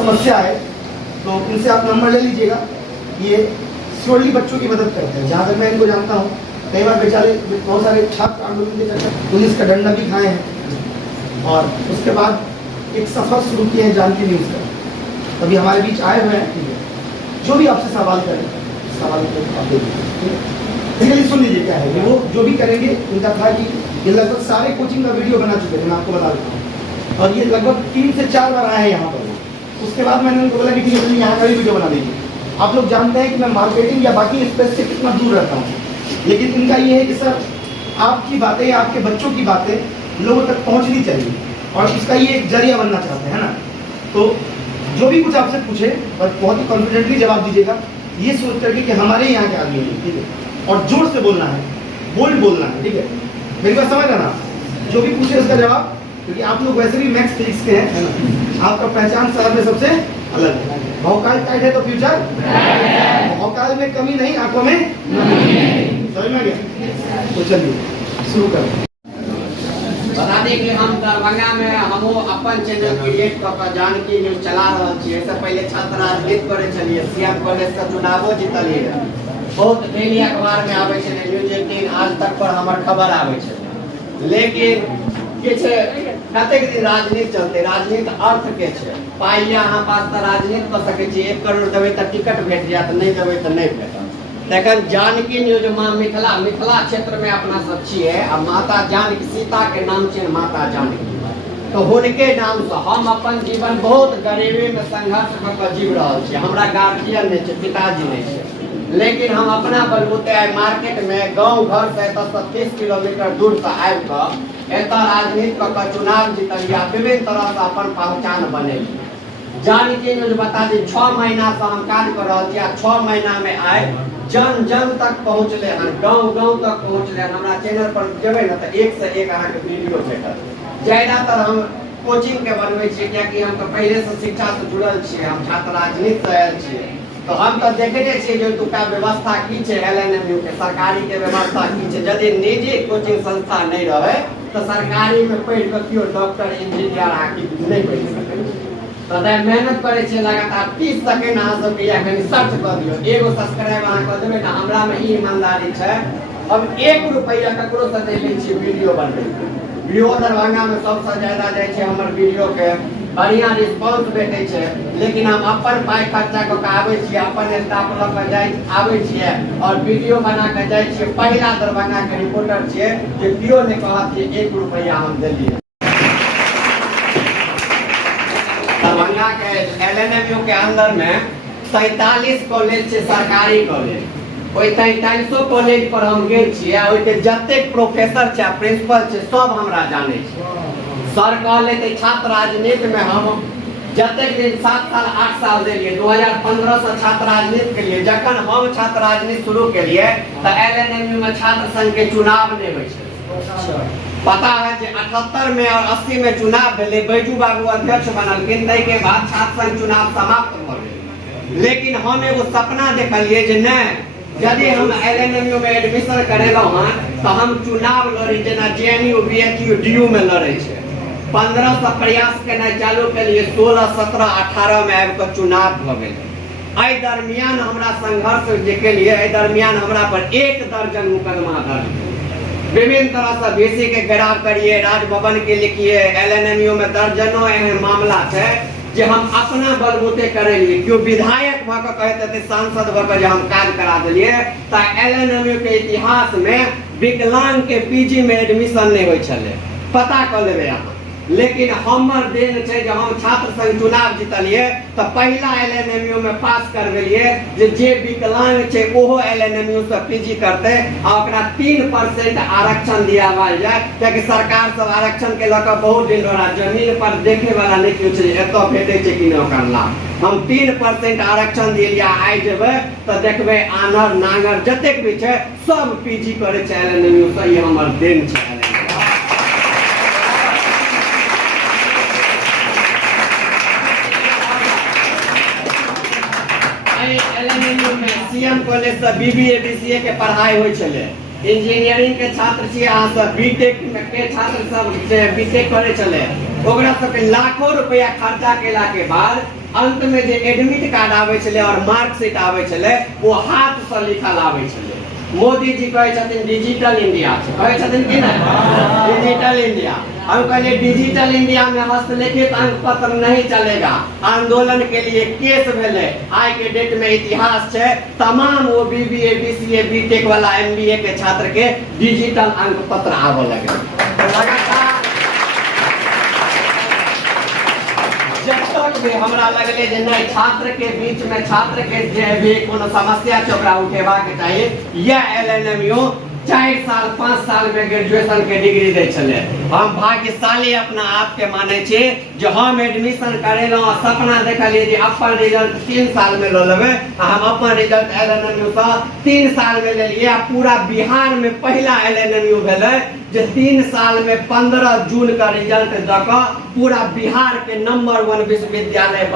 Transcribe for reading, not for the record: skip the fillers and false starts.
समस्या है तो इनसे आप नंबर ले लीजिएगा। ये श्योरली बच्चों की मदद करते हैं, जहाँ तक मैं इनको जानता हूँ। कई बार बेचारे बहुत सारे छात्र आंदोलन के चक्कर पुलिस का डंडा भी खाए हैं और उसके बाद एक सफर शुरू किए हैं जानकी न्यूज़ का। तभी हमारे बीच आए हुए हैं। ठीक है, जो भी आपसे सवाल करें सवाल आप दे दीजिए। सुन लीजिए क्या है वो जो भी करेंगे। इनका था कि ये लगभग सारे कोचिंग का वीडियो बना चुके हैं, मैं आपको बता देता हूँ। और ये लगभग 3 से 4 बार आए हैं यहाँ पर। उसके बाद मैंने उनको बोला कि ठीक है यहाँ का भी वीडियो बना दीजिए। आप लोग जानते हैं कि मैं मार्केटिंग या बाकी स्पेस से कितना दूर रहता हूँ, लेकिन इनका ये है कि सर आपकी बातें या आपके बच्चों की बातें लोगों तक पहुँचनी चाहिए और इसका ये एक जरिया बनना चाहते हैं ना। तो जो भी कुछ आपसे पूछे और बहुत ही कॉन्फिडेंटली जवाब दीजिएगा, ये सोच करके कि हमारे यहाँ के आदमी है। ठीक है, और जोर से बोलना है, बोल्ड बोलना है। ठीक है, मेरी बात समझ लेना। जो भी पूछे उसका जवाब, क्योंकि आप लोग वैसे भी मैथ्स फिजिक्स के हैं, है ना। आपका पहचान शहर में सबसे अलग है। भौकाल टाइट है तो फ्यूचर, भौकाल में कमी नहीं, आंखों में समझ में गया। तो चलिए शुरू करें। बता दें कि हम दरभंगा में हम अपन चैनल क्रिएट कर जानकी न्यूज चला रहा छे। इससे पहले छात्र राजनीति करे चलिए, सीएम कॉलेज से चुनावो जीतलिए। बहुत डेली अखबार में आवे छे, न्यूज 18 आज तक पर हमार खबर आवे छे। लेकिन किछ कतेक दिन राजनीति चलते, राजनीति अर्थ के छे। पाई अहाँ पास त राजनीति कर सके छी, 1 करोड़ देबै त टिकट भेट जायत, नहीं देबै त नहीं भेटत। लेकिन जानकी न्यूज मां मिथिला क्षेत्र में अपना सब छिए आ माता जानकी, सीता के नाम छे माता जानकी। तो हुनके नाम से हम अपन जीवन बहुत गरीबी में संघर्ष कर जीव रहल छी। हमरा गार्जियन नहीं छे, पिताजी नहीं छे, लेकिन हम अपना बलबूते आए मार्केट में गांव घर से 30 किलोमीटर दूर से आबि कर एतऽ राजनीति कर चुनाव जीतलिए, विभिन्न तरह से अपन पहचान बनेलिए। जानकी न्यूज बता दी 6 महीना से हम कार्य कर रहा छी। 6 महीना में आए जन जन तक पहुँचले हैं, गाँव गाँव तक पहुँचले हैं। हमारा चैनल पर जेबे ना तो 1 से 1 अहाँ के वीडियो भेटत। ज्यादातर हम कोचिंग के बनवे छिए, कियाकि हम तो पहले से शिक्षा से जुड़ल छिए, हम छात्र राजनीति से आयल छिए। तो हम तो देखने छिए जो तुका व्यवस्था की छे, एलएनएमयू के सरकारी के व्यवस्था की छे। यदि निजी कोचिंग संस्था नहीं रहे तो सरकारी में पढ़ के क्यों डॉक्टर इंजीनियर हाकिम नहीं बन सके। तो मेहनत करे छे लगातार। 30 सेकंड अहाँ सब के कनी सर्च कर दियो, एगो सब्सक्राइब अहाँ कर देबे ना। हमरा में ई ईमानदारी छे, हम 1 रुपया ककरो से नहीं लै छी वीडियो बनबै। वीडियो दरभंगा में सबसे ज्यादा जाय छे हमर वीडियो के, बढ़िया रिस्पांस भेटै छे। लेकिन हम अपन पाई खर्चा क के आबै छी, अपन स्टाफ ल के जाय आबै छियै और वीडियो बना के जाय छियै। पहिला दरभंगा के रिपोर्टर छियै जे कियो ने कहत कि 1 रुपया हम देलिए। दरभंगा के एलएनएमयू के अंदर में 43 कॉलेज छे, सरकारी कॉलेज। ओइ 43 कॉलेज पर हम गेल छियै। ओइ के जतेक प्रोफेसर छे, प्रिंसिपल छे, सब हमरा जाने छे। सर कहले थे छात्र राजनीति में हम जतेक दिन 7 साल 8 साल देलिए। 2015 से छात्र राजनीति के लिए जखन हम छात्र राजनीति शुरू के लिए तो एलएनएमयू में छात्र संघ के चुनाव नहीं हुए छे। पता है कि 78 में और 80 में चुनाव भेले, बैजू बाबू अध्यक्ष बनलखिन, तै के बाद छात्र संघ चुनाव समाप्त भ गेल। लेकिन हम एगो सपना देखलिए जे नहीं, यदि हम एलएनएमयू में एडमिशन करेलौ हन तो हम चुनाव लड़ी जेना जेएनयू बीएचयू डीयू में लड़े छे। 15 से प्रयास केना चालू के लिए 16 17 18 में आबि के चुनाव भ गेल। एहि दरमियान हमरा संघर्ष जे के लिए, एहि दरमियान हमरा पर 1 दर्जन मुकदमा दर्ज, विभिन्न तरह से बीसी के घेराव करिए, राजभवन के लिखिए। एलएनएमयू में दर्जनों एहन मामला है जे हम अपना बलबूते करेलिए। क्यों विधायक भ के कहते थे, सांसद भ के हम काज करा दिलिए। तो एलएनएमयू के इतिहास में विकलांग के पीजी में एडमिशन नहीं होय छले, पता कर लेबे अहाँ। लेकिन हमर देन छे जब हम छात्र संघ चुनाव जीतलिए तो पहला एलएनएमयू में पास करवेलिए जे विकलांग छे ओहो एलएनएमयू से पीजी करते आ ओकरा 3% आरक्षण दियावल जाए। क्योंकि सरकार सब आरक्षण के लक बहुत दिन रहा, जमीन पर देखे वाला नहीं क्यों छे एतो भेटे छे कि नहीं ओकर लाभ। हम 3% आरक्षण दिलिया। आइ जेबे तो देखबे आनर नांगर जतेक भी छे सब पीजी करे छे एलएनएमयू से। ये हमर देन छे। एलएनएमयू में सीएम कॉलेज से बीबीए बीसीए के पढ़ाई होय छले। इंजीनियरिंग के छात्र छी अहाँ सब, बीटेक के छात्र सब बीटेक करे चले। ओकरा सब के लाखों रुपया खर्चा केला के बाद अंत में जे एडमिट कार्ड आवे छले और मार्कशीट आवे छले वो हाथ से लिखल आवे छले। मोदी जी कहे छथिन डिजिटल इंडिया छै, कहे छथिन कि नहीं डिजिटल इंडिया। हम कहले डिजिटल इंडिया में हस्तलिखित अंक पत्र नहीं चलेगा। आंदोलन के लिए केस भेले। आज के डेट में इतिहास है तमाम वो बीबीए बीसीए बीटेक वाला एमबीए के छात्र के डिजिटल अंक पत्र आवे लगे। लगातार जब तक भी हमरा लगले जे नहीं छात्र के बीच में छात्र के जे भी कोनो समस्या छै ओकरा उठेबा के चाहिए। यह एलएनएमयू 4 साल 5 साल में ग्रेजुएशन के डिग्री दे छले। हम भाग्यशाली अपना आप के माने छे जो हम एडमिशन करेलो सपना देखलिए जे अपन रिजल्ट 3 साल में ल लेबे। हम अपन रिजल्ट एलएनएमयू से 3 साल में ले लिए। पूरा बिहार में पहला एलएनएमयू भेले जे 3 साल में 15 जून का रिजल्ट दक पूरा बिहार के नंबर 1 विश्वविद्यालय